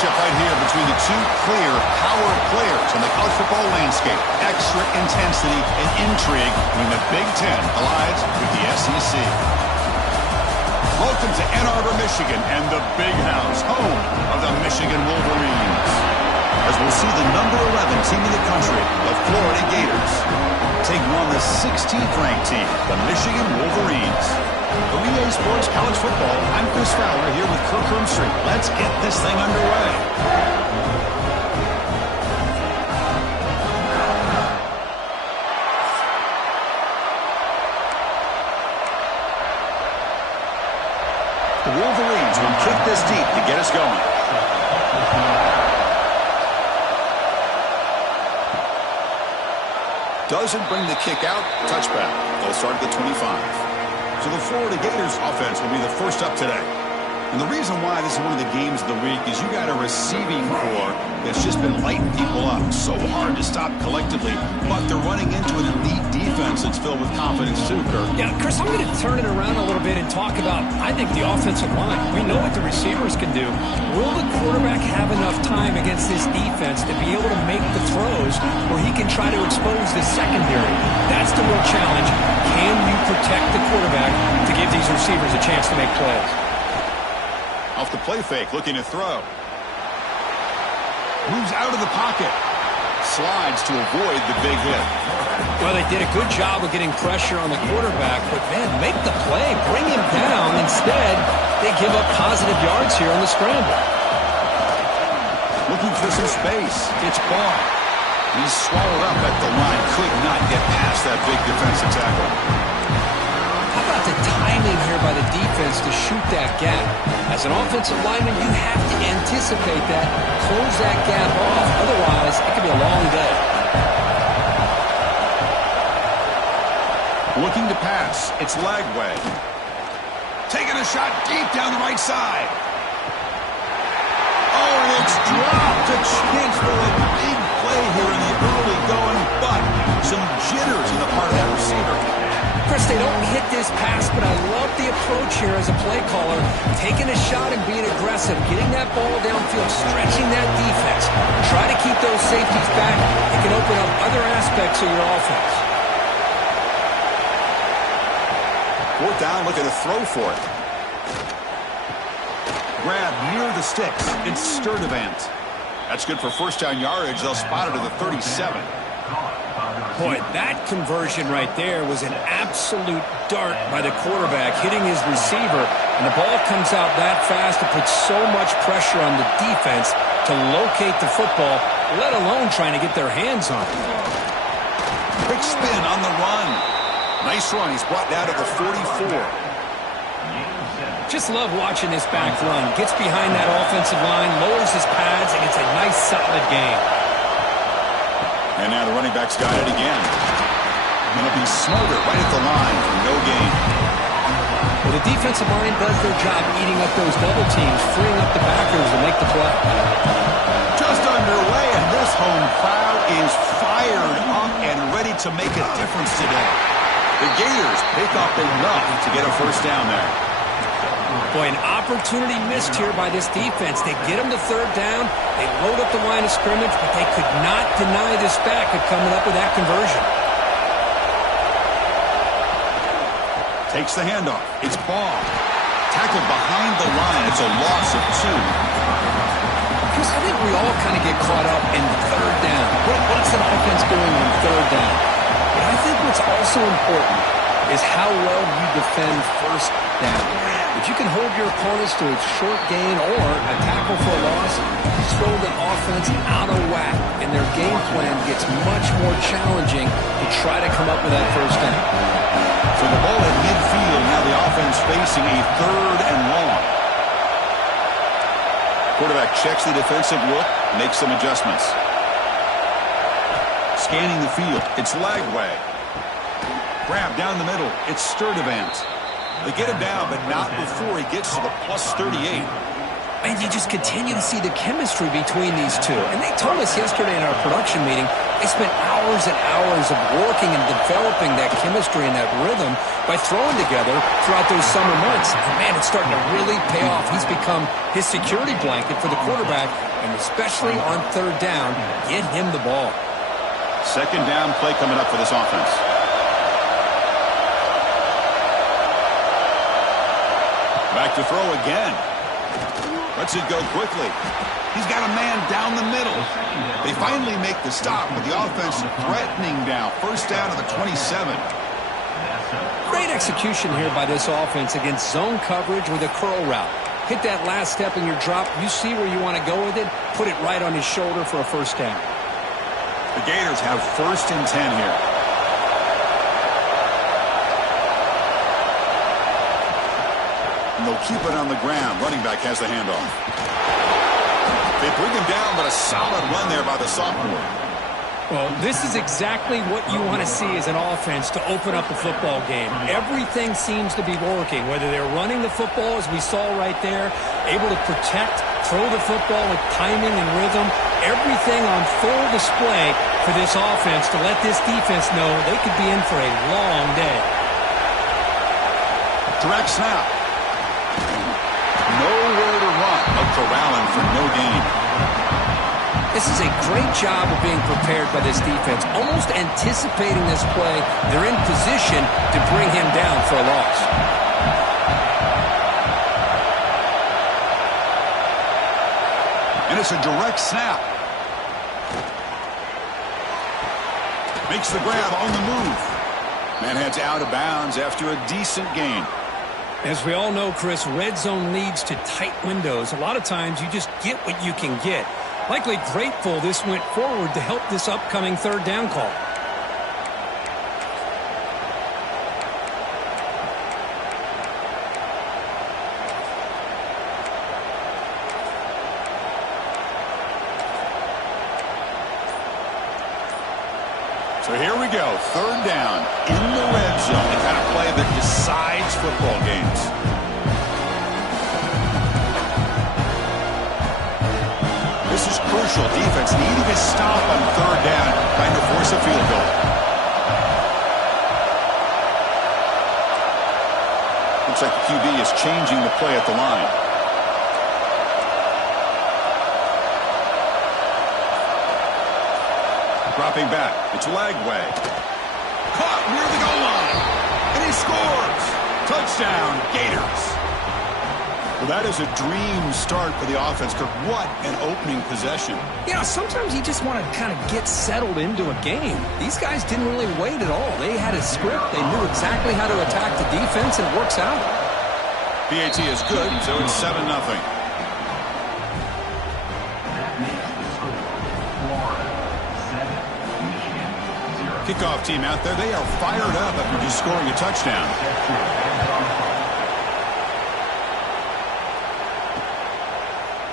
matchup right here between the two clear power players in the college football landscape. Extra intensity and intrigue when the Big Ten collides with the SEC. Welcome to Ann Arbor, Michigan, and the Big House, home of the Michigan Wolverines. As we'll see the number 11 team in the country, the Florida Gators, take on the 16th ranked team, the Michigan Wolverines. For EA Sports College Football, I'm Chris Fowler here with Kirk Hermstreet. Let's get this thing underway. The Wolverines will kick this deep to get us going. Doesn't bring the kick out. Touchback. They'll start at the 25. So the Florida Gators offense will be the first up today. And the reason why this is one of the games of the week is you got a receiving core that's just been lighting people up. So hard to stop collectively, but they're running into an elite defense that's filled with confidence too, Kirk. Yeah, Chris, I'm going to turn it around a little bit and talk about, I think, the offensive line. We know what the receivers can do. Will the quarterback have enough time against this defense to be able to make the throws where he can try to expose the secondary? That's the real challenge. Can you protect the quarterback to give these receivers a chance to make plays? Off the play fake, looking to throw. Moves out of the pocket. Slides to avoid the big hit. Well, they did a good job of getting pressure on the quarterback, but, man, make the play. Bring him down. Instead, they give up positive yards here on the scramble. Looking for some space. It's Ball. He's swallowed up at the line. Could not get past that big defensive tackle. How about the timing here by the defense to shoot that gap? As an offensive lineman, you have to anticipate that, close that gap off. Otherwise, it could be a long day. Looking to pass. It's Lagway. Taking a shot deep down the right side. Oh, and it's dropped. A chance for a big play here in the early going, but some jitters on the part of that receiver. Chris, they don't hit this pass, but I love the approach here as a play caller. Taking a shot and being aggressive, getting that ball downfield, stretching that defense. Try to keep those safeties back. It can open up other aspects of your offense. Fourth down, looking to throw for it. Grab near the sticks. It's Sturdivant. That's good for first down yardage. They'll spot it at the 37. Boy, that conversion right there was an absolute dart by the quarterback, hitting his receiver, and the ball comes out that fast to put so much pressure on the defense to locate the football, let alone trying to get their hands on it. Quick spin on the run. Nice run. He's brought down to the 44. Just love watching this back run. Gets behind that offensive line, lowers his pads, and it's a nice, solid game. And now the running back's got it again. Going to be smarter right at the line for no gain. Well, the defensive line does their job eating up those double teams, freeing up the backers to make the play. Just underway, and this home crowd is fired up and ready to make a difference today. The Gators pick up enough to get a first down there. Boy, an opportunity missed here by this defense. They get them to third down. They load up the line of scrimmage, but they could not deny this back of coming up with that conversion. Takes the handoff. It's Ball. Tackled behind the line. It's a loss of 2. Chris, I think we all kind of get caught up in third down. What's an offense doing on third down? But I think what's also important is how well you defend first down. If you can hold your opponents to a short gain or a tackle for a loss, throw the offense out of whack, and their game plan gets much more challenging to try to come up with that first down. So the ball at midfield, now the offense facing a third and long. Quarterback checks the defensive look, makes some adjustments. Scanning the field, it's Lagway. Grab down the middle, it's Sturdivant. They get him down, but not before he gets to the plus 38. And you just continue to see the chemistry between these two. And they told us yesterday in our production meeting, they spent hours and hours of working and developing that chemistry and that rhythm by throwing together throughout those summer months. And man, it's starting to really pay off. He's become his security blanket for the quarterback and especially on third down, get him the ball. Second down play coming up for this offense. Back to throw again. Lets it go quickly. He's got a man down the middle. They finally make the stop with the offense threatening down. First down to the 27. Great execution here by this offense against zone coverage with a curl route. Hit that last step in your drop. You see where you want to go with it. Put it right on his shoulder for a first down. The Gators have first and 10 here. And they'll keep it on the ground. Running back has the handoff. They bring him down, but a solid run there by the sophomore. Well, this is exactly what you want to see as an offense to open up a football game. Everything seems to be working, whether they're running the football, as we saw right there, able to protect, throw the football with timing and rhythm. Everything on full display for this offense to let this defense know they could be in for a long day. Direct snap. Nowhere to run. A corralling for no gain. This is a great job of being prepared by this defense. Almost anticipating this play, they're in position to bring him down for a loss. And it's a direct snap. Makes the grab on the move. Man heads out of bounds after a decent gain. As we all know, Chris, red zone leads to tight windows. A lot of times you just get what you can get. Likely grateful this went forward to help this upcoming third down call. So here we go, third down in the red zone, the kind of play that decides football games. This is crucial. Defense needing a stop on third down, trying to force a field goal. Looks like the QB is changing the play at the line. Dropping back. It's Lagway. Caught near the goal line. And he scores. Touchdown, Gators. Well, that is a dream start for the offense, Kirk. What an opening possession. Yeah, sometimes you just want to kind of get settled into a game. These guys didn't really wait at all. They had a script. They knew exactly how to attack the defense, and it works out. PAT is good, so it's 7-0. Kickoff team out there. They are fired up after just scoring a touchdown.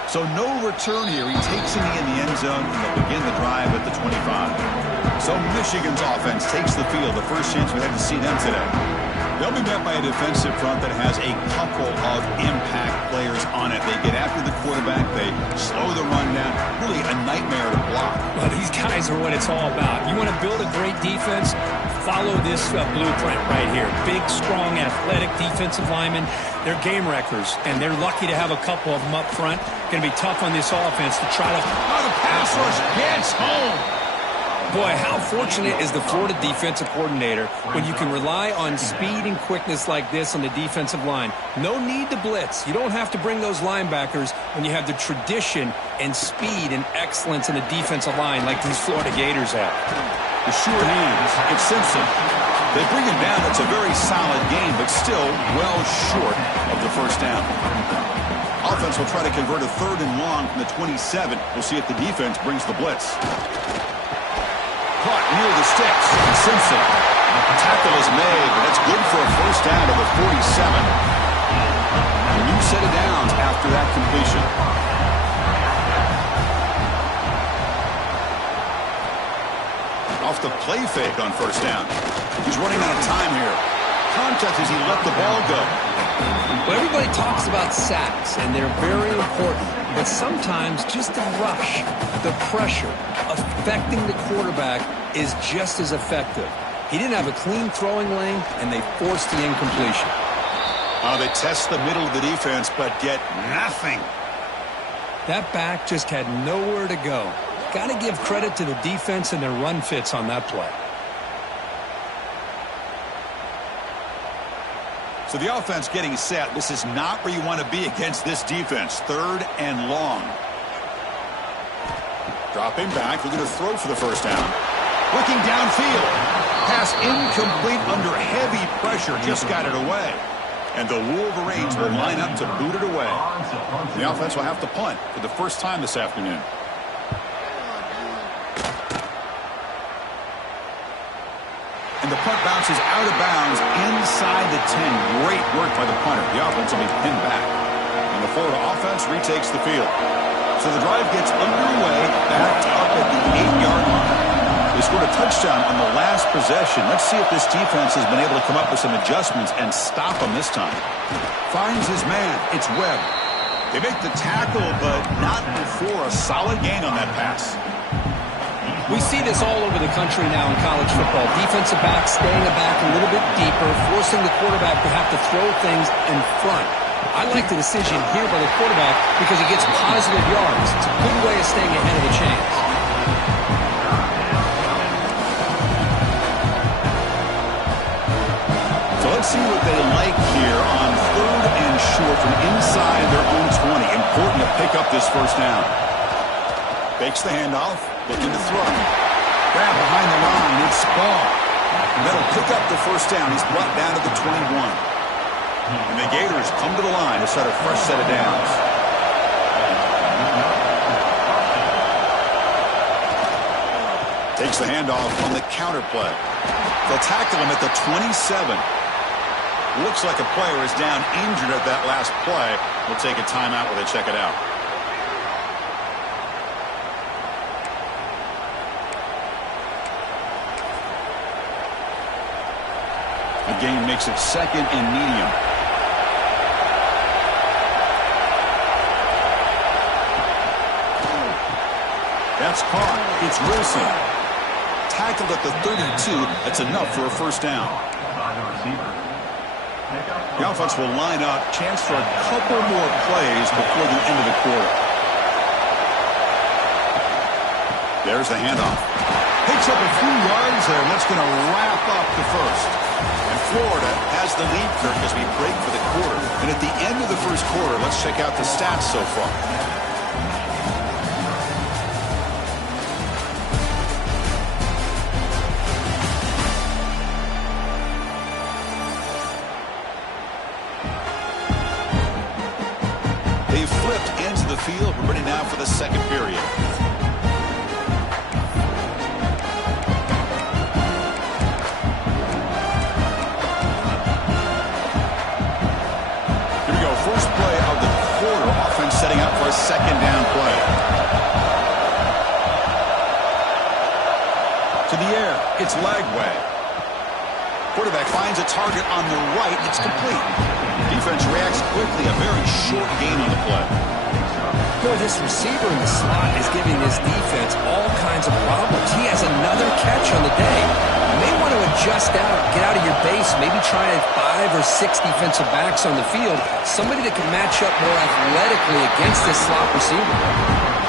So no return here. He takes it in the end zone, and they'll begin the drive at the 25. So Michigan's offense takes the field. The first chance we had to see them today. They'll be met by a defensive front that has a couple of impact players on it. They get after the quarterback. They slow the run down. Really a nightmare to block. Well, these guys are what it's all about. You want to build a great defense? Follow this blueprint right here. Big, strong, athletic defensive linemen. They're game wreckers, and they're lucky to have a couple of them up front. Going to be tough on this offense to try to... Oh, the pass rush gets home. Boy, how fortunate is the Florida defensive coordinator when you can rely on speed and quickness like this on the defensive line. No need to blitz. You don't have to bring those linebackers when you have the tradition and speed and excellence in the defensive line like these Florida Gators have. The sure hands. It's Simpson. They bring him down. It's a very solid game, but still well short of the first down. Offense will try to convert a third and long from the 27. We'll see if the defense brings the blitz. Caught near the sticks. And Simpson. Tackle is made, but that's good for a first down to the 47. A new set of downs after that completion. Off the play fake on first down. He's running out of time here. Contact as he let the ball go. Well, everybody talks about sacks, and they're very important. But sometimes just the rush, the pressure, affecting the quarterback is just as effective. He didn't have a clean throwing lane, and they forced the incompletion. They test the middle of the defense, but get nothing. That back just had nowhere to go. Got to give credit to the defense and their run fits on that play. So the offense getting set. This is not where you want to be against this defense. 3rd and long. Dropping back, looking to throw for the first down. Looking downfield. Pass incomplete under heavy pressure. Just got it away. And the Wolverines will line up to boot it away. The offense will have to punt for the first time this afternoon. And the punt bounces out of bounds inside the 10. Great work by the punter. The offense will be pinned back. And the Florida offense retakes the field. So the drive gets underway, backed up at the 8-yard line. They scored a touchdown on the last possession. Let's see if this defense has been able to come up with some adjustments and stop them this time. Finds his man. It's Webb. They make the tackle, but not before a solid gain on that pass. We see this all over the country now in college football. Defensive backs staying back a little bit deeper, forcing the quarterback to have to throw things in front. I like the decision here by the quarterback because he gets positive yards. It's a good way of staying ahead of the chains. So let's see what they like here on 3rd and short from inside their own 20. Important to pick up this first down. Fakes the handoff, looking to throw. Grab behind the line, it's Spall. That'll pick up the first down. He's brought down to the 21. And the Gators come to the line to start a fresh set of downs. Takes the handoff on the counter play. They'll tackle him at the 27. Looks like a player is down injured at that last play. We'll take a timeout while they check it out. The game makes it 2nd and medium. That's caught. It's Wilson. Tackled at the 32. That's enough for a first down. The offense will line up. Chance for a couple more plays before the end of the quarter. There's the handoff. Picks up a few yards there. And that's going to wrap up the first. And Florida has the lead, Kirk, as we break for the quarter. And at the end of the first quarter, let's check out the stats so far. They've flipped into the field. We're ready now for the second period. First play of the quarter. Offense setting up for a second down play. To the air. It's Lagway. Quarterback finds a target on the right. It's complete. Defense reacts quickly. A very short gain on the play. Boy, this receiver in the slot is giving this defense all kinds of problems. He has another catch on the day. You may want to adjust out, get out of your base, maybe try 5 or 6 defensive backs on the field. Somebody that can match up more athletically against this slot receiver.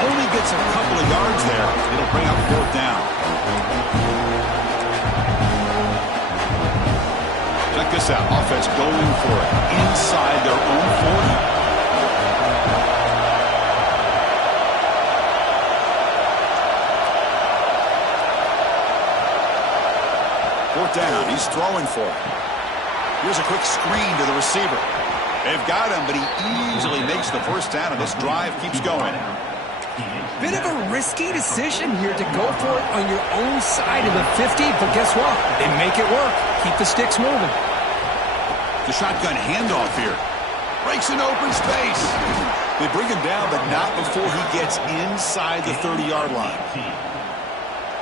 Only gets a couple of yards there. It'll bring up 4th down. Check this out. Offense going for it inside their own 40. Down. He's throwing for it. Here's a quick screen to the receiver. They've got him, but he easily makes the first down, and this drive keeps going. Bit of a risky decision here to go for it on your own side of the 50, but guess what? They make it work. Keep the sticks moving. The shotgun handoff here. Breaks an open space. They bring him down, but not before he gets inside the 30-yard line.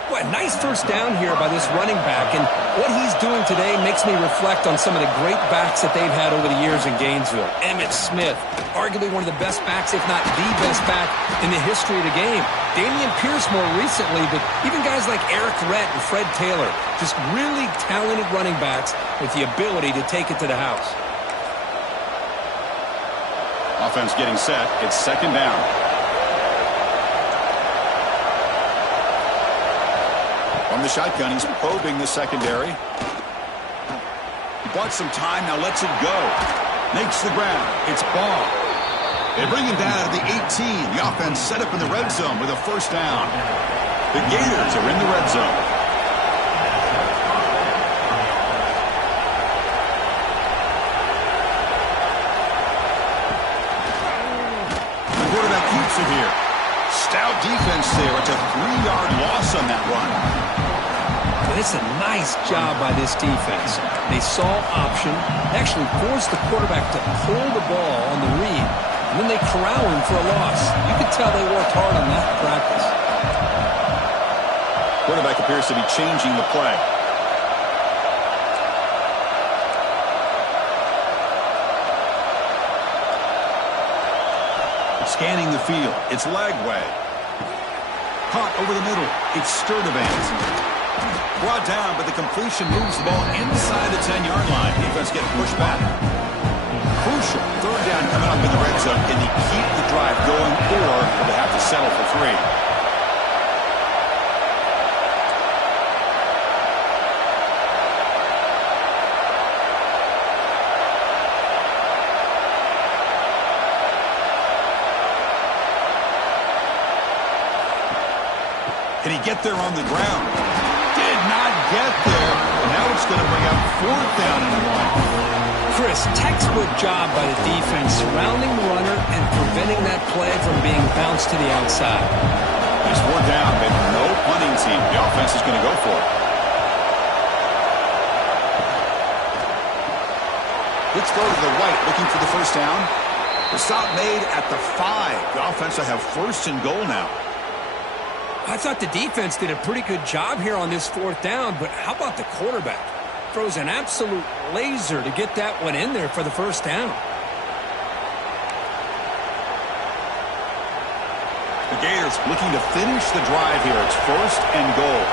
Well, nice first down here by this running back, and what he's doing today makes me reflect on some of the great backs that they've had over the years in Gainesville. Emmitt Smith, arguably one of the best backs, if not the best back in the history of the game. Damian Pierce more recently, but even guys like Eric Rett and Fred Taylor, just really talented running backs with the ability to take it to the house. Offense getting set. It's second down. the shotgun. He's probing the secondary. He bought some time, now lets it go. Makes the grab. It's ball. They bring him down to the 18. The offense set up in the red zone with a first down. The Gators are in the red zone. The quarterback keeps it here. Stout defense there. It's a 3-yard loss on that run. And it's a nice job by this defense. They saw option, actually forced the quarterback to pull the ball on the read, and then they corral him for a loss. You could tell they worked hard on that in practice. Quarterback appears to be changing the play. Scanning the field. It's Lagway. Caught over the middle. It's Sturdivant. Brought down, but the completion moves the ball inside the 10-yard line. Defense getting pushed back. Crucial. Third down coming up in the red zone. Can they keep the drive going, or will they have to settle for 3? Can he get there on the ground? Did not get there. And now it's going to bring up 4th down and 1. Chris, textbook job by the defense surrounding the runner and preventing that play from being bounced to the outside. He's 4th down, but no punting team. The offense is going to go for it. Let's go to the right, looking for the first down. The stop made at the 5. The offense will have 1st and goal now. I thought the defense did a pretty good job here on this 4th down, but how about the quarterback? Throws an absolute laser to get that one in there for the first down. The Gators looking to finish the drive here. It's 1st and goal.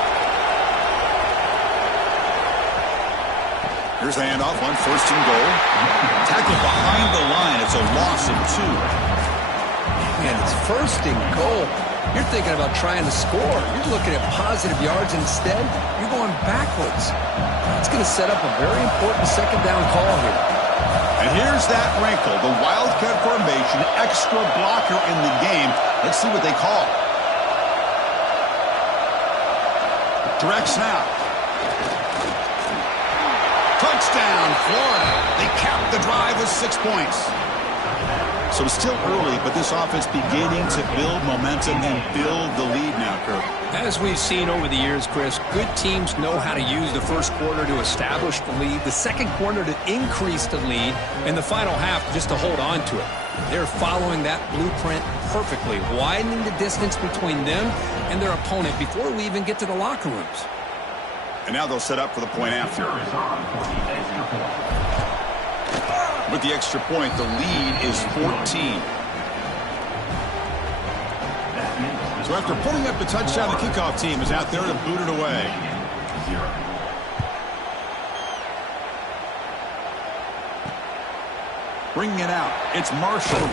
Here's the handoff on 1st and goal. Tackle behind the line. It's a loss of 2. And it's 1st and goal. You're thinking about trying to score. You're looking at positive yards, and instead, you're going backwards. That's going to set up a very important 2nd down call here. And here's that wrinkle, the wildcat formation, extra blocker in the game. Let's see what they call. Direct snap. Touchdown, Florida. They capped the drive with 6 points. So still early, but this offense beginning to build momentum and build the lead now, Kirk. As we've seen over the years, Chris, good teams know how to use the first quarter to establish the lead, the second quarter to increase the lead, and the final half just to hold on to it. They're following that blueprint perfectly, widening the distance between them and their opponent before we even get to the locker rooms. And now they'll set up for the point after. With the extra point, the lead is 14. So after pulling up the touchdown, the kickoff team is out there to boot it away. Bringing it out, it's Marshall.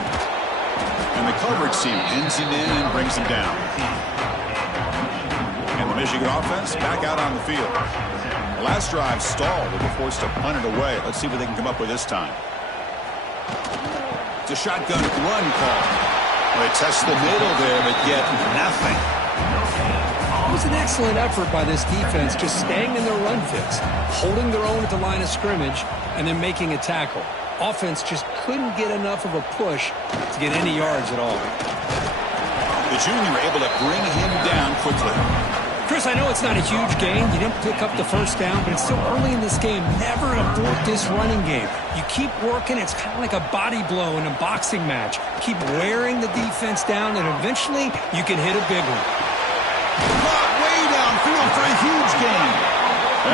And the coverage team pins him in and brings him down. And the Michigan offense back out on the field. The last drive stalled. They were forced to punt it away. Let's see what they can come up with this time. It's a shotgun run call. Well, they test the middle there, but get nothing. It was an excellent effort by this defense, just staying in their run fits, holding their own at the line of scrimmage, and then making a tackle. Offense just couldn't get enough of a push to get any yards at all. The junior able to bring him down quickly. Chris, I know it's not a huge gain. You didn't pick up the first down, but it's still early in this game. Never abort this running game. You keep working. It's kind of like a body blow in a boxing match. Keep wearing the defense down, and eventually you can hit a big one. Brought way downfield for a huge gain.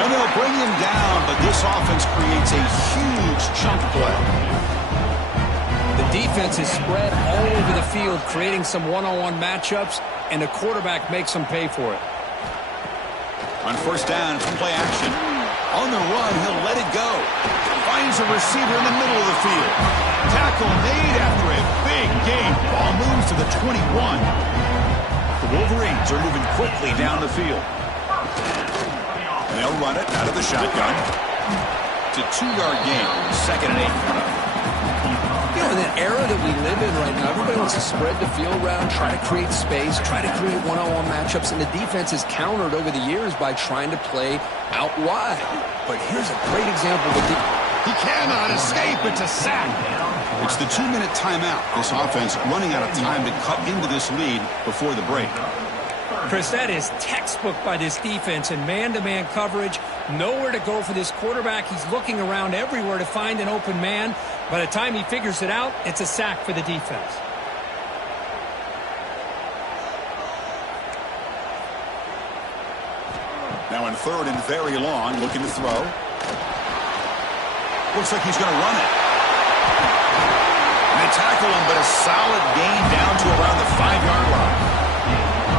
And they'll bring him down, but this offense creates a huge chunk play. The defense is spread all over the field, creating some one-on-one matchups, and the quarterback makes them pay for it. On first down, it's play action. On the run, he'll let it go. Finds a receiver in the middle of the field. Tackle made after a big gain. Ball moves to the 21. The Wolverines are moving quickly down the field. They'll run it out of the shotgun. It's a 2-yard gain. 2nd and 8. You know, in the era that we live in right now, everybody wants to spread the field around, try to create space, try to create one-on-one matchups, and the defense has countered over the years by trying to play out wide. But here's a great example of he cannot escape. It's a sack. It's the 2-minute timeout. This offense running out of time to cut into this lead before the break. Chris, that is textbook by this defense in man-to-man coverage. Nowhere to go for this quarterback. He's looking around everywhere to find an open man. By the time he figures it out, it's a sack for the defense. Now in 3rd and very long, looking to throw. Looks like he's going to run it. And they tackle him, but a solid gain down to around the 5-yard line.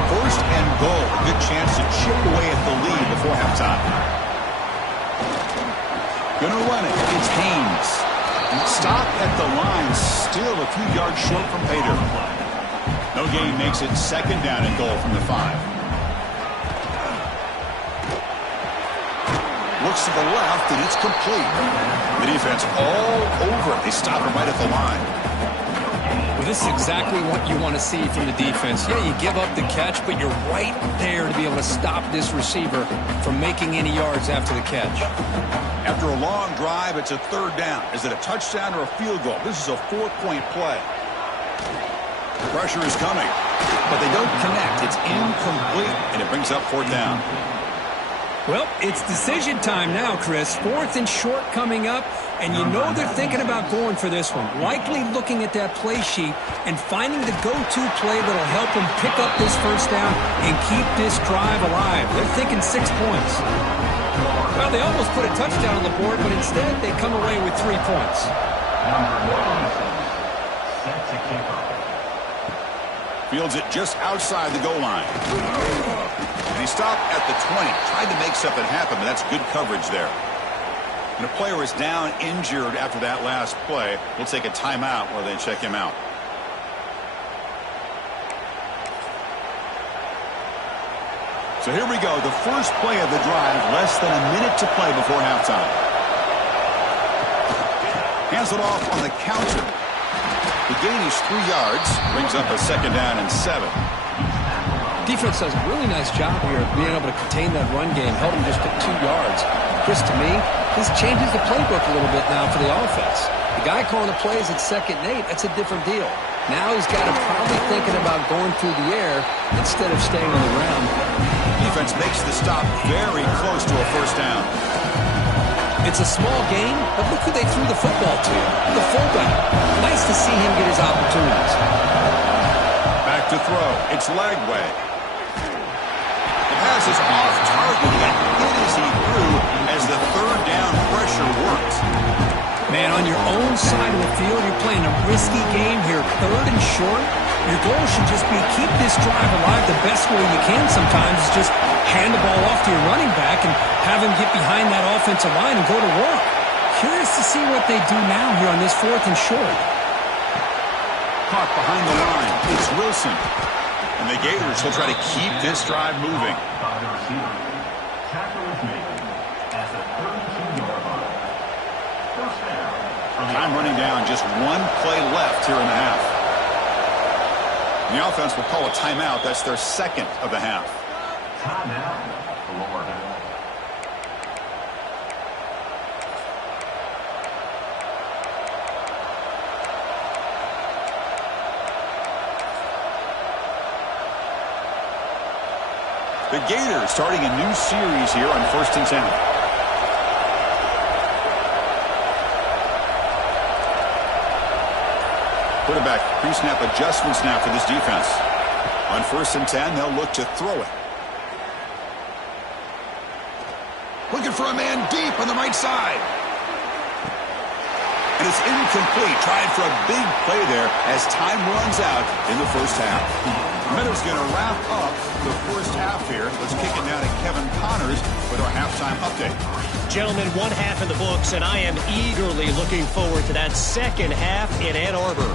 1st and goal. A good chance to chip away at the lead before halftime. Gonna run it. It's Haynes. Stop at the line. Still a few yards short from pay dirt. No gain makes it 2nd down and goal from the 5. Looks to the left, and it's complete. The defense all over it. They stop him right at the line. Well, this is exactly what you want to see from the defense. Yeah, you give up the catch, but you're right there to be able to stop this receiver from making any yards after the catch. After a long drive, it's a 3rd down. Is it a touchdown or a field goal? This is a 4-point play. Pressure is coming, but they don't connect. It's incomplete, and it brings up 4th down. Well, it's decision time now, Chris. 4th and short coming up, and you know they're thinking about going for this one. Likely looking at that play sheet and finding the go-to play that'll help them pick up this 1st down and keep this drive alive. They're thinking 6 points. Well, they almost put a touchdown on the board, but instead they come away with 3 points. Fields it just outside the goal line. And he stopped at the 20. Tried to make something happen, but that's good coverage there. And a player is down injured after that last play. We'll take a timeout while they check him out. So here we go. The first play of the drive. Less than a minute to play before halftime. Hands it off on the counter. The gain is 3 yards. Brings up a 2nd down and 7. Defense does a really nice job here of being able to contain that run game. Held him just at 2 yards. Chris, to me, this changes the playbook a little bit now for the offense. The guy calling the plays at 2nd and 8, that's a different deal. Now he's got to probably thinking about going through the air instead of staying on the ground. Defense makes the stop very close to a 1st down. It's a small gain, but look who they threw the football to. The fullback. Nice to see him get his opportunities. Back to throw. It's Lagway. The pass is off target. He got hit as he threw as the 3rd down pressure worked. Man, on your own side of the field, you're playing a risky game here. 3rd and short. Your goal should just be keep this drive alive the best way you can sometimes. Is just hand the ball off to your running back and have him get behind that offensive line and go to work. Curious to see what they do now here on this 4th and short. Caught behind the line. It's Wilson. And the Gators will try to keep this drive moving. Time running down. Just 1 play left here in the half. The offense will call a timeout. That's their 2nd of the half. The Gators starting a new series here on 1st and 10. Quarterback pre-snap adjustments now for this defense. On 1st and 10, they'll look to throw it. Looking for a man deep on the right side. And it's incomplete. Tried for a big play there as time runs out in the 1st half. Meadow's going to wrap up the 1st half here. Let's kick it down to Kevin Connors with our halftime update. Gentlemen, 1 half in the books, and I am eagerly looking forward to that 2nd half in Ann Arbor.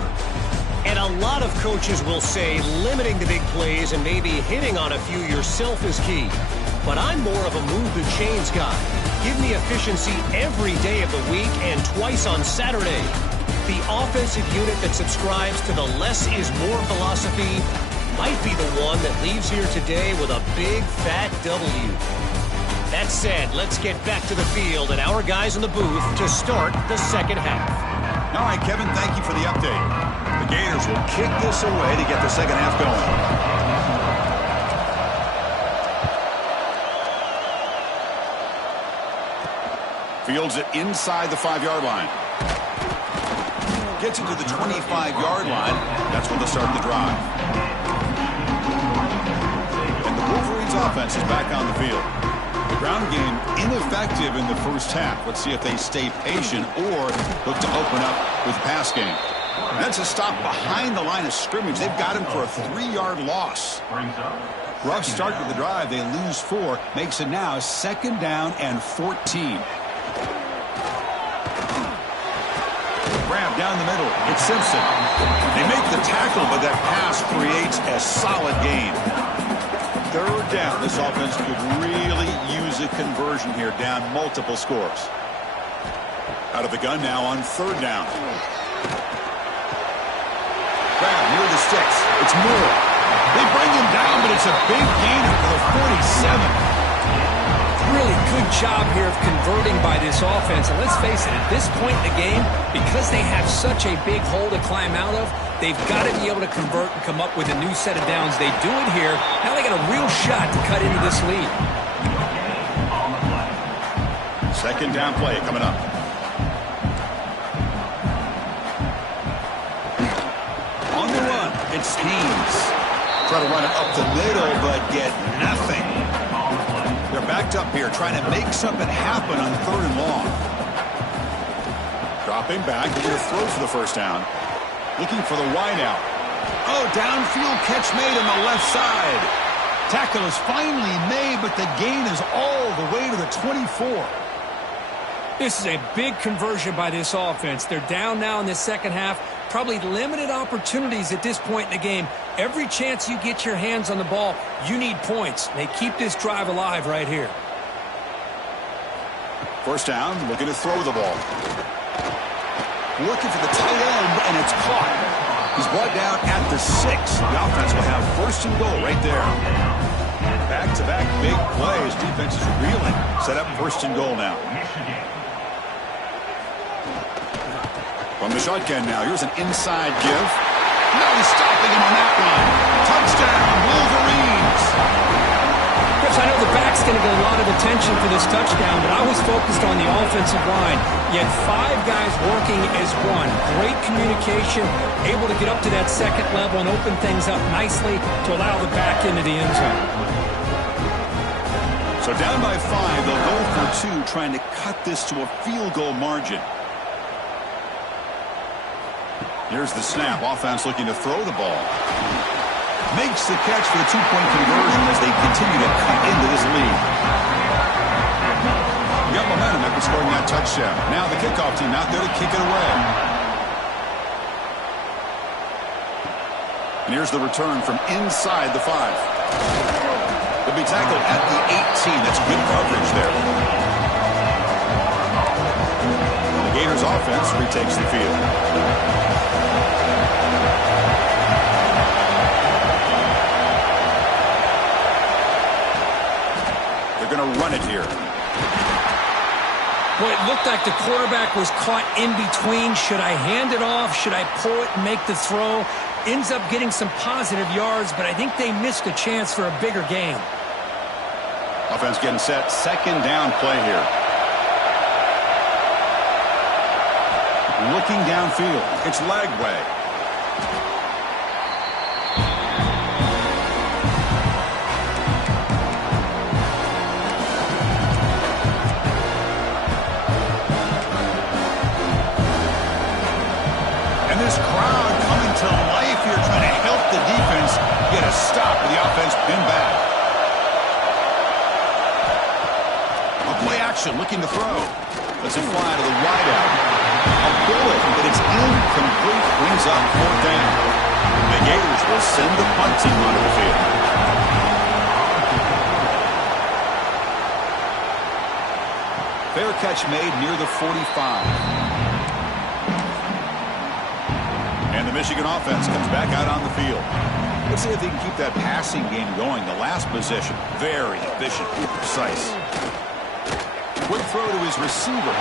And a lot of coaches will say limiting the big plays and maybe hitting on a few yourself is key. But I'm more of a move the chains guy. Give me efficiency every day of the week and twice on Saturday. The offensive unit that subscribes to the less is more philosophy might be the one that leaves here today with a big fat W. That said, let's get back to the field and our guys in the booth to start the second half. All right, Kevin, thank you for the update. The Gators will kick this away to get the second half going. Fields it inside the 5-yard line. Gets it to the 25-yard line. That's when they'll start the drive. And the Wolverines offense is back on the field. The ground game ineffective in the first half. Let's see if they stay patient or look to open up with the pass game. That's a stop behind the line of scrimmage. They've got him for a 3-yard loss. Rough start to the drive. They lose 4. Makes it now 2nd down and 14. Grab down the middle. It's Simpson. They make the tackle, but that pass creates a solid gain. 3rd down. This offense could really use a conversion here, down multiple scores. Out of the gun now on 3rd down. Grab near the sticks. It's Moore. They bring him down, but it's a big gain for the 47. Really good job here of converting by this offense. And let's face it, at this point in the game, because they have such a big hole to climb out of, they've got to be able to convert and come up with a new set of downs. They do it here. Now they got a real shot to cut into this lead. 2nd down play coming up. On the run, it's Haynes. Try to run it up the middle, but get nothing. They're backed up here, trying to make something happen on 3rd and long. Dropping back, they're going to throw for the 1st down. Looking for the wideout. Oh, downfield catch made on the left side. Tackle is finally made, but the gain is all the way to the 24. This is a big conversion by this offense. They're down now in the second half. Probably limited opportunities at this point in the game. Every chance you get your hands on the ball, you need points. They keep this drive alive right here. 1st down, looking to throw the ball. Looking for the tight end, and it's caught. He's brought down at the 6. The offense will have 1st and goal right there. Back-to-back big plays. Defense is reeling. Set up 1st and goal now. From the shotgun now, here's an inside give. No stopping him on that one. Touchdown, Wolverines. Chris, I know the back's going to get a lot of attention for this touchdown, but I was focused on the offensive line. You had 5 guys working as one. Great communication, able to get up to that 2nd level and open things up nicely to allow the back into the end zone. So down by 5, they'll go for 2, trying to cut this to a field goal margin. Here's the snap. Offense looking to throw the ball. Makes the catch for the 2-point conversion as they continue to cut into this lead. We got momentum after scoring that touchdown. Now the kickoff team out there to kick it away. And here's the return from inside the 5. They'll be tackled at the 18. That's good coverage there. The Gators offense retakes the field. They're going to run it here. Boy, it looked like the quarterback was caught in between. Should I hand it off? Should I pull it and make the throw? Ends up getting some positive yards, but I think they missed a chance for a bigger gain. Offense getting set. 2nd down play here. Looking downfield. It's Lagway. And this crowd coming to life here, trying to help the defense get a stop with the offense pinned back. A play action, looking to throw. Let's it fly to the wideout. A bullet, but it's incomplete. Brings up fourth down. The Gators will send the punt team onto the field. Fair catch made near the 45. And the Michigan offense comes back out on the field. Let's see if they can keep that passing game going. The last possession, very efficient and precise. Quick throw to his receiver.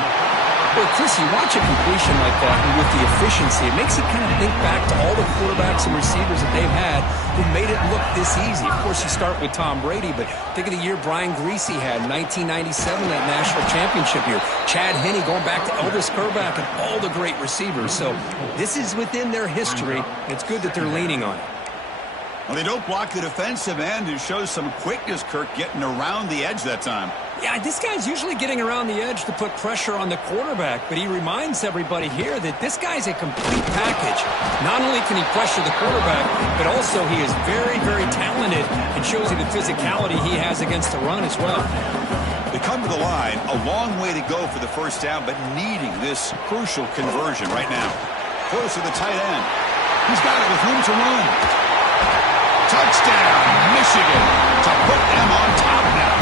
Well, Chris, you watch a completion like that, and with the efficiency, it makes you kind of think back to all the quarterbacks and receivers that they've had who made it look this easy. Of course, you start with Tom Brady, but think of the year Brian Greasy had, 1997, that national championship year. Chad Henne going back to Elvis Kerback and all the great receivers. So this is within their history. It's good that they're leaning on it. Well, they don't block the defensive end, who shows some quickness, Kirk, getting around the edge that time. Yeah, this guy's usually getting around the edge to put pressure on the quarterback, but he reminds everybody here that this guy's a complete package. Not only can he pressure the quarterback, but also he is very, very talented and shows you the physicality he has against the run as well. They come to the line, a long way to go for the first down, but needing this crucial conversion right now. Close to the tight end. He's got it with room to run. Touchdown, Michigan, to put them on top now.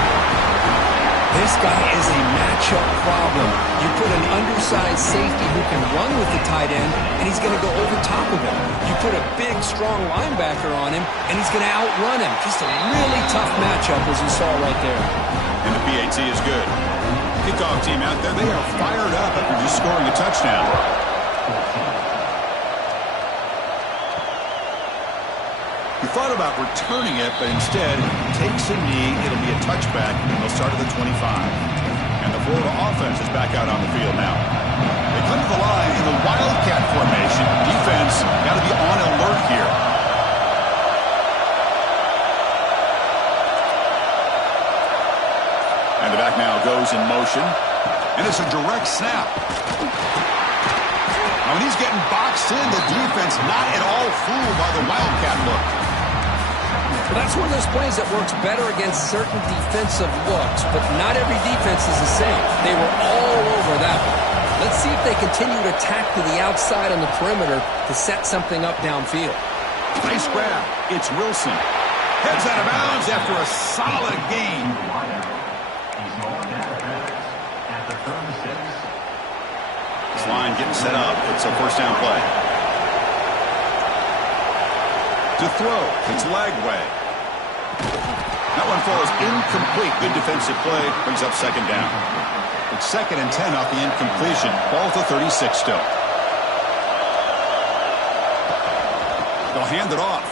This guy is a matchup problem. You put an undersized safety who can run with the tight end, and he's going to go over top of him. You put a big, strong linebacker on him, and he's going to outrun him. Just a really tough matchup, as you saw right there. And the PAT is good. Kickoff team out there, they are fired up after just scoring a touchdown. He thought about returning it, but instead takes a knee. It'll be a touchback. They'll start at the 25. And the Florida offense is back out on the field now. They come to the line in the Wildcat formation. Defense got to be on alert here. And the back now goes in motion. And it's a direct snap. Now when he's getting boxed in, the defense not at all fooled by the Wildcat look. Well, that's one of those plays that works better against certain defensive looks, but not every defense is the same. They were all over that one. Let's see if they continue to attack to the outside on the perimeter to set something up downfield. Nice grab. It's Wilson. Heads out of bounds after a solid gain. This line getting set up. It's a first down play. To throw. It's Lagway. That one falls incomplete. Good defensive play. Brings up second down. It's 2nd and 10 off the incompletion. Ball to 36 still. They'll hand it off.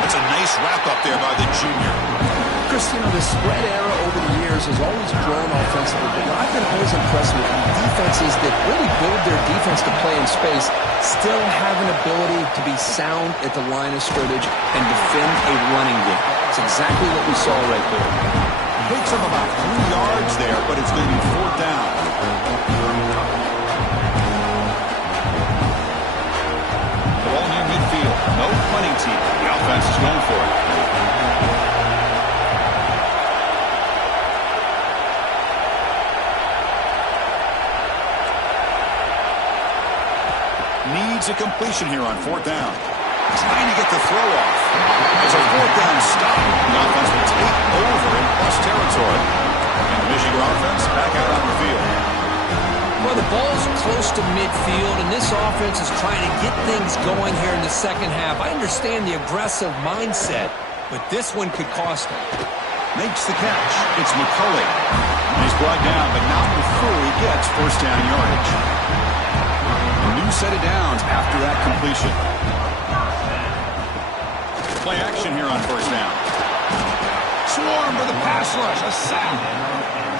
That's a nice wrap up there by the junior. Chris, you know, the spread era over the years has always grown offensively, but what I've been always impressed with defenses that really build their defense to play in space still have an ability to be sound at the line of scrimmage and defend a running game. It's exactly what we saw right there. Picks up about 3 yards there, but it's going to be 4th down. The ball near midfield. No punting team. The offense is going for it. Needs a completion here on 4th down. Trying to get the throw off. It's a 4th down stop. The offense will take over in plus territory. And the Michigan offense back out on the field. Well, the ball's close to midfield, and this offense is trying to get things going here in the second half. I understand the aggressive mindset, but this one could cost them. Makes the catch. It's McCulley. And he's brought down, but not before he gets first down yardage. A new set of downs after that completion. Play action here on first down. Swarm for the pass rush. A sack.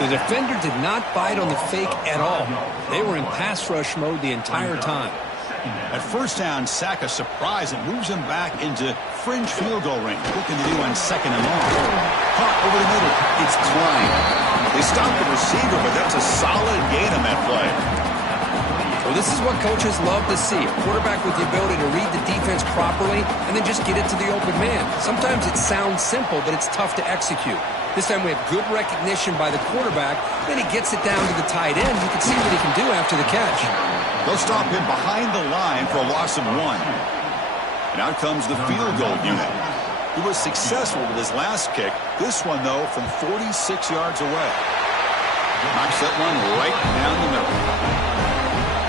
The defender did not bite on the fake at all. They were in pass rush mode the entire time. At first down, sack a surprise. It moves him back into fringe field goal range. Looking to do on 2nd and long. Caught over the middle. It's Klein. They stopped the receiver, but that's a solid gain on that play. Well, this is what coaches love to see. A quarterback with the ability to read the defense properly and then just get it to the open man. Sometimes it sounds simple, but it's tough to execute. This time we have good recognition by the quarterback. Then he gets it down to the tight end. You can see what he can do after the catch. They'll stop him behind the line for a loss of 1. And out comes the field goal unit. He was successful with his last kick. This one, though, from 46 yards away. Knocks that one right down the middle.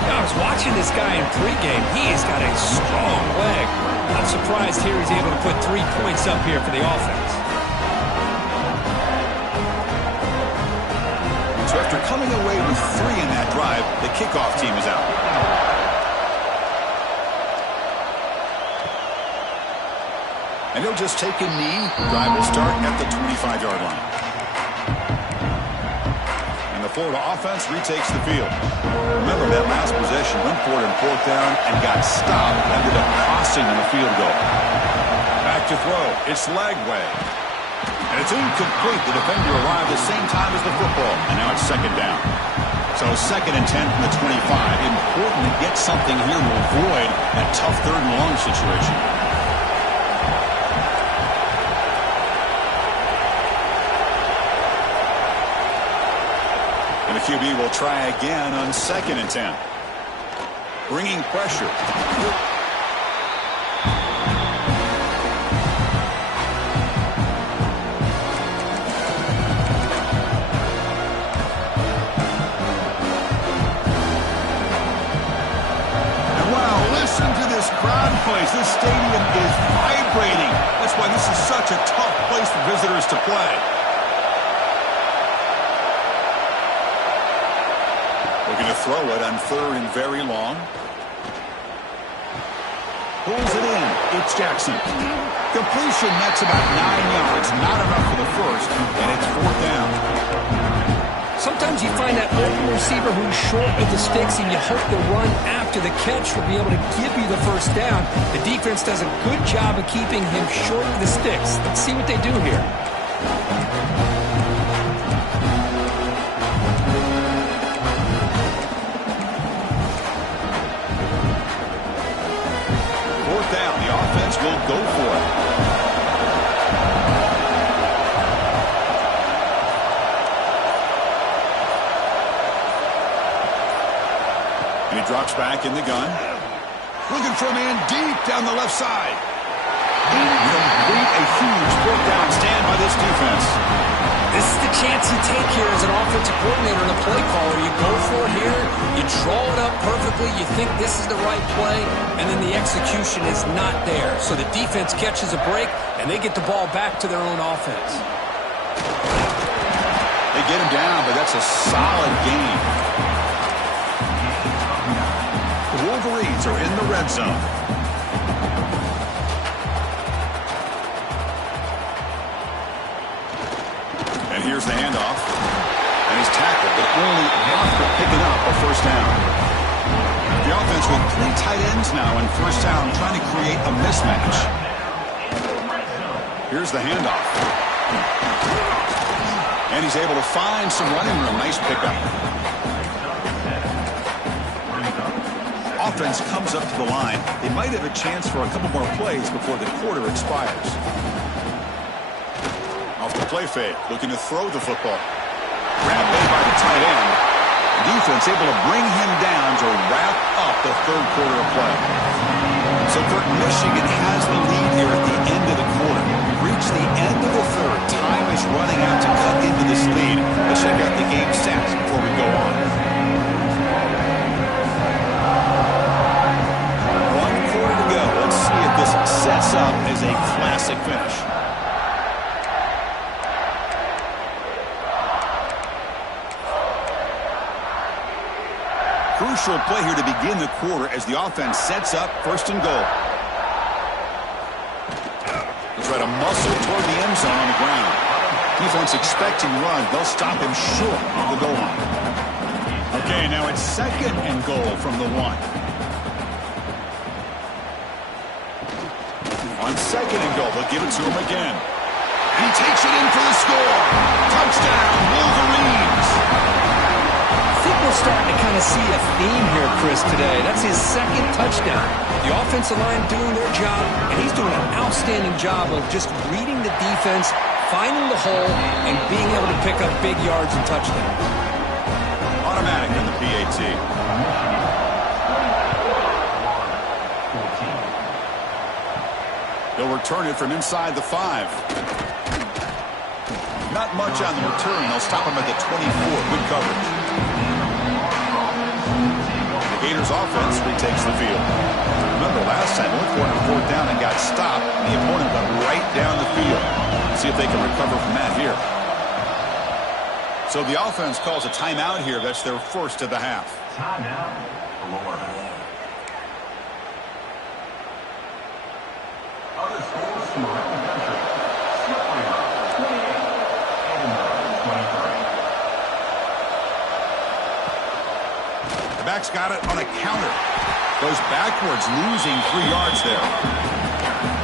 I was watching this guy in pregame. He's got a strong leg. I'm surprised here he's able to put 3 points up here for the offense. So after coming away with 3 in that drive, the kickoff team is out. And he'll just take a knee. Drive will start at the 25-yard line. And the Florida offense retakes the field. Remember that last possession went for it in 4th down and got stopped, ended up costing them a field goal. Back to throw. It's Lagway. And it's incomplete. The defender arrived at the same time as the football. And now it's 2nd down. So 2nd and 10 from the 25. Important to get something here to avoid that tough 3rd and long situation. And the QB will try again on 2nd and 10. Bringing pressure. This stadium is vibrating. That's why this is such a tough place for visitors to play. Looking to throw it on 3rd and very long. Pulls it in. It's Jackson. Completion, that's about 9 yards. Not enough for the first, and it's 4th down. Sometimes you find that open receiver who's short of the sticks, and you hope the run after the catch will be able to give you the first down. The defense does a good job of keeping him short of the sticks. Let's see what they do here. Fourth down, the offense will go for it. And he drops back in the gun. Looking for a man deep down the left side. Incomplete, a huge 4th down stand by this defense. This is the chance you take here as an offensive coordinator and a play caller. You go for it here, you draw it up perfectly, you think this is the right play, and then the execution is not there. So the defense catches a break, and they get the ball back to their own offense. They get him down, but that's a solid game. The Wolverines are in the red zone. And here's the handoff. And he's tackled, but only after picking up a first down. The offense with 3 tight ends now in first down, trying to create a mismatch. Here's the handoff. And he's able to find some running room. Nice pickup. Offense comes up to the line. They might have a chance for a couple more plays before the quarter expires. Off the play fake, looking to throw the football. Grabbed by the tight end. Defense able to bring him down to wrap up the 3rd quarter of play. So Kurt, Michigan has the lead here at the end of the quarter. We've reached the end of the 3rd. Time is running out to cut into this lead. Let's check out the game stats before we go on. 1 quarter to go. Let's see if this sets up as a classic finish. Crucial play here to begin the quarter as the offense sets up 1st and goal. He'll try to muscle toward the end zone on the ground. Defense expecting run. They'll stop him short of the goal line. Okay, now it's 2nd and goal from the 1. On 2nd and goal, they'll give it to him again. And he takes it in for the score. Touchdown, Wolverines. I think we're starting to kind of see a theme here, Chris, today. That's his second touchdown. The offensive line doing their job, and he's doing an outstanding job of just reading the defense, finding the hole, and being able to pick up big yards and touchdowns. Automatic in the PAT. They'll return it from inside the 5. Not much on the return. They'll stop him at the 24. Good coverage. The Gators offense retakes the field. Remember last time, looked for it on 4th down and got stopped. The opponent went right down the field. See if they can recover from that here. So the offense calls a timeout here. That's their first of the half. Timeout. Other scores from around the country. Slippery, 28. Edinburgh, 23. The back's got it on a counter. Goes backwards, losing 3 yards there.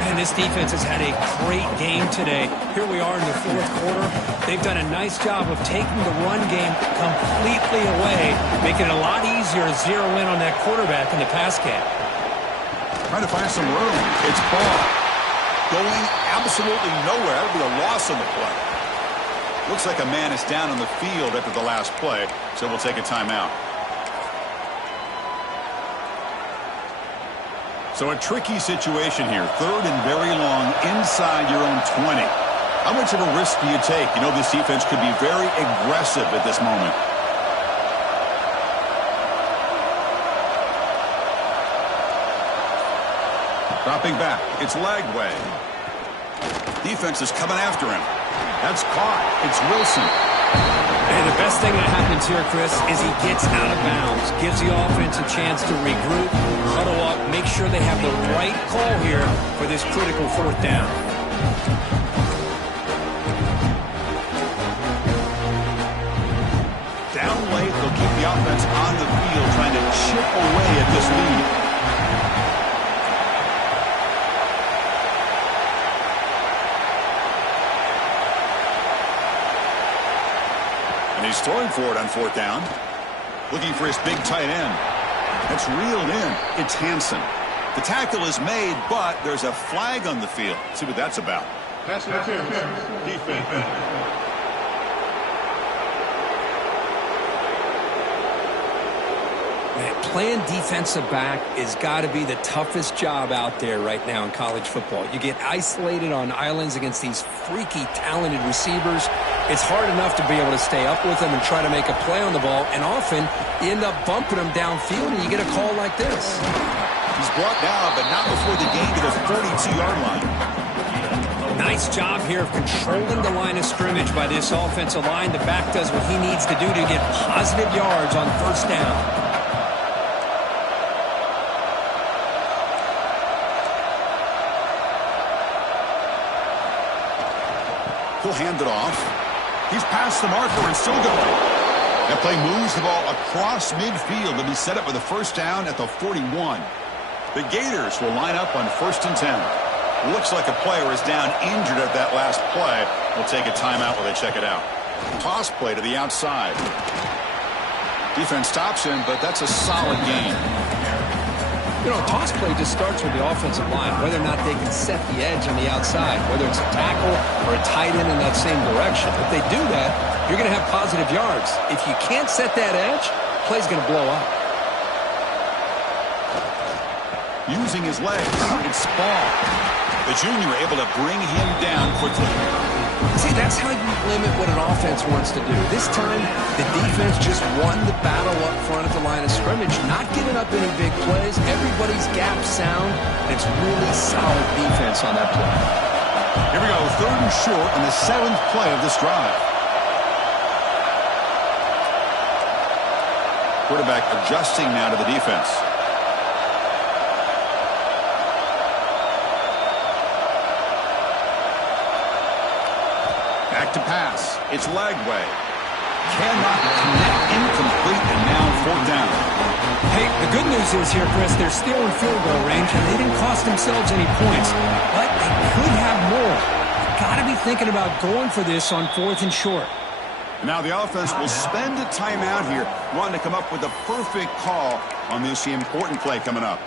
And this defense has had a great game today. Here we are in the 4th quarter. They've done a nice job of taking the run game completely away, making it a lot easier to zero in on that quarterback in the pass game. Trying to find some room. It's ball. Going absolutely nowhere. That'll be a loss on the play. Looks like a man is down on the field after the last play, so we'll take a timeout. So a tricky situation here. 3rd and very long inside your own 20. How much of a risk do you take? You know this defense could be very aggressive at this moment. Dropping back. It's Lagway. Defense is coming after him. That's caught. It's Wilson. And the best thing that happens here, Chris, is he gets out of bounds, gives the offense a chance to regroup, huddle up, make sure they have the right call here for this critical 4th down. Down late, they'll keep the offense on the field, trying to chip away at this lead. And he's throwing for it on 4th down. Looking for his big tight end. That's reeled in. It's Hansen. The tackle is made, but there's a flag on the field. Let's see what that's about. Pass interference. Defense. Man, playing defensive back has got to be the toughest job out there right now in college football. You get isolated on islands against these freaky, talented receivers. It's hard enough to be able to stay up with them and try to make a play on the ball, and often you end up bumping them downfield and you get a call like this. He's brought down, but not before the gain to the 42-yard line. Nice job here of controlling the line of scrimmage by this offensive line. The back does what he needs to do to get positive yards on 1st down. He'll hand it off. He's past the marker and still going. That play moves the ball across midfield to be set up with a 1st down at the 41. The Gators will line up on 1st and 10. Looks like a player is down injured at that last play. We'll take a timeout while they check it out. Toss play to the outside. Defense stops him, but that's a solid gain. You know, toss play just starts with the offensive line, whether or not they can set the edge on the outside, whether it's a tackle or a tight end in that same direction. If they do that, you're going to have positive yards. If you can't set that edge, play's going to blow up. Using his legs, it's Spall. The junior able to bring him down quickly. See, that's how you limit what an offense wants to do. This time, the defense just won the battle up front at the line of scrimmage, not giving up any big plays. Everybody's gap sound. It's really solid defense on that play. Here we go, 3rd and short on the 7th play of this drive. Quarterback adjusting now to the defense. Back to pass. It's Lagway. Cannot connect, incomplete, and now 4th down. Hey, the good news is here, Chris, they're still in field goal range, and they didn't cost themselves any points, but they could have more. Got to be thinking about going for this on 4th and short. Now the offense will spend a timeout here, wanting to come up with the perfect call on this important play coming up.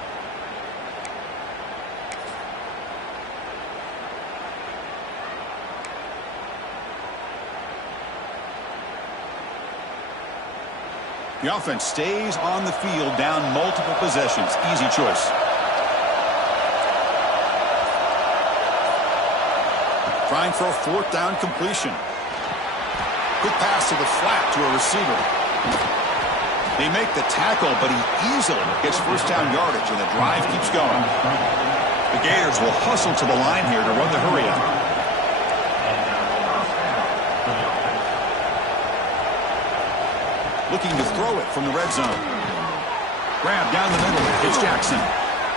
The offense stays on the field down multiple possessions. Easy choice. Trying for a fourth down completion. Quick pass to the flat to a receiver. They make the tackle, but he easily gets first down yardage, and the drive keeps going. The Gators will hustle to the line here to run the hurry up. Looking to throw it from the red zone. Grab down the middle. It's Jackson.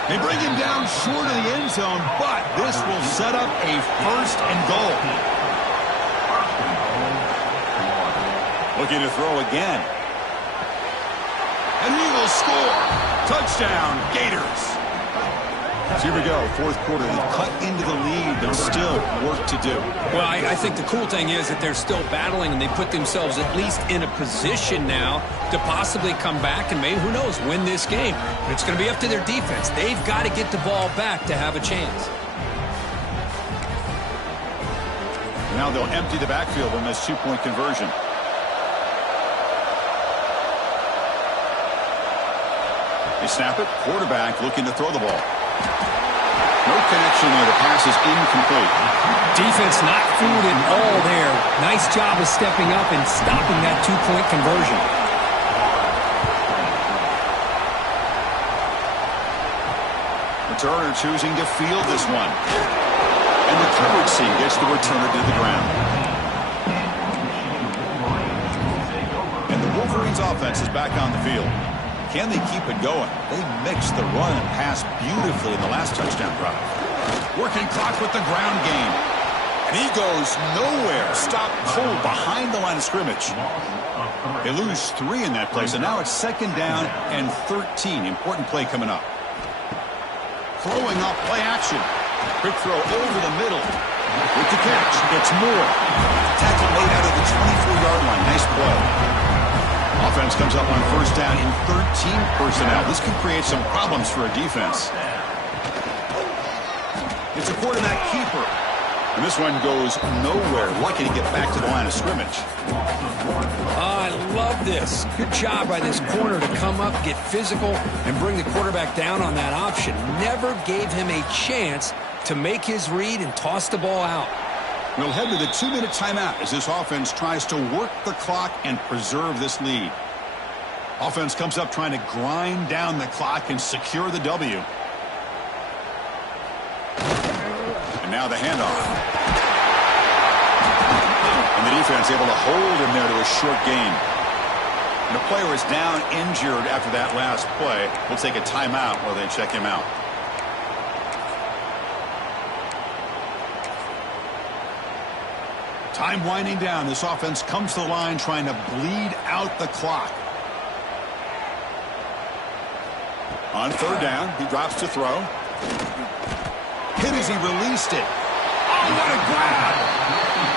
They bring him down short of the end zone, but this will set up a first and goal. Looking to throw again. And he will score. Touchdown, Gators. So here we go, fourth quarter. They cut into the lead, but still work to do. Well, I think the cool thing is that they're still battling, and they put themselves at least in a position now to possibly come back and maybe, who knows, win this game. But it's going to be up to their defense. They've got to get the ball back to have a chance. Now they'll empty the backfield on this two-point conversion. They snap it. Quarterback looking to throw the ball. No connection there. The pass is incomplete. Defense not fooled at all there. Nice job of stepping up and stopping that two-point conversion. Returner choosing to field this one. And the coverage team gets the returner to the ground. And the Wolverines offense is back on the field. Can they keep it going? They mixed the run and pass beautifully in the last touchdown drive. Working clock with the ground game. And he goes nowhere. Stopped cold behind the line of scrimmage. They lose 3 in that play, so now it's second down and 13. Important play coming up. Throwing off play action. Quick throw over the middle. With the catch, it's Moore. Tackle made out of the 24-yard line. Nice play. Offense comes up on first down in 13 personnel. This could create some problems for a defense. It's a quarterback keeper. And this one goes nowhere. Lucky to get back to the line of scrimmage. I love this. Good job by this corner to come up, get physical, and bring the quarterback down on that option. Never gave him a chance to make his read and toss the ball out. We'll head to the 2-minute timeout as this offense tries to work the clock and preserve this lead. Offense comes up trying to grind down the clock and secure the W. And now the handoff. And the defense able to hold him there to a short gain. And the player is down injured after that last play. We'll take a timeout while they check him out. Time winding down. This offense comes to the line trying to bleed out the clock. On third down, he drops to throw. Hit as he released it. Oh, what a grab!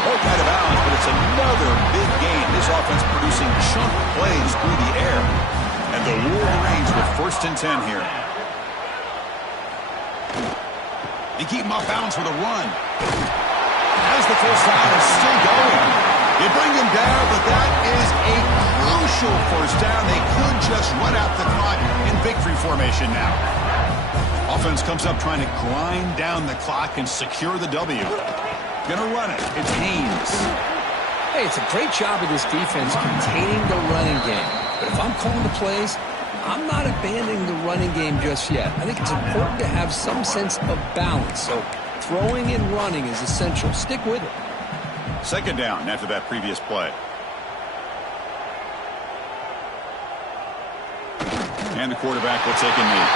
Both out of bounds, but it's another big gain. This offense producing chunk plays through the air. And the Wolverines with first and 10 here. They keep him off bounds with a run. As the first down is still going. They bring him down, but that is a crucial first down. They could just run out the clock in victory formation now. Offense comes up trying to grind down the clock and secure the W. Gonna run it. It's Haynes. Hey, it's a great job of this defense containing the running game. But if I'm calling the plays, I'm not abandoning the running game just yet. I think it's important to have some sense of balance. So throwing and running is essential. Stick with it. Second down after that previous play. And the quarterback will take a knee.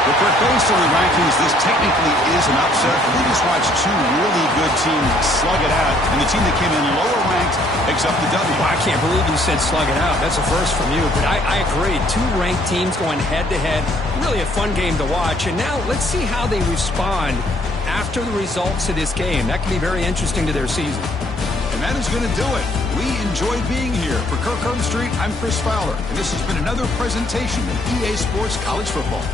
Well, for basically rankings, this technically is an upset. We just watched 2 really good teams slug it out, and the team that came in lower ranked picks up the W. Well, I can't believe you said slug it out. That's a first from you, but I agree. 2 ranked teams going head-to-head. Really a fun game to watch, and now let's see how they respond after the results of this game. That can be very interesting to their season. And that is going to do it. We enjoyed being here. For Kirk Street, I'm Chris Fowler, and this has been another presentation of EA Sports College Football.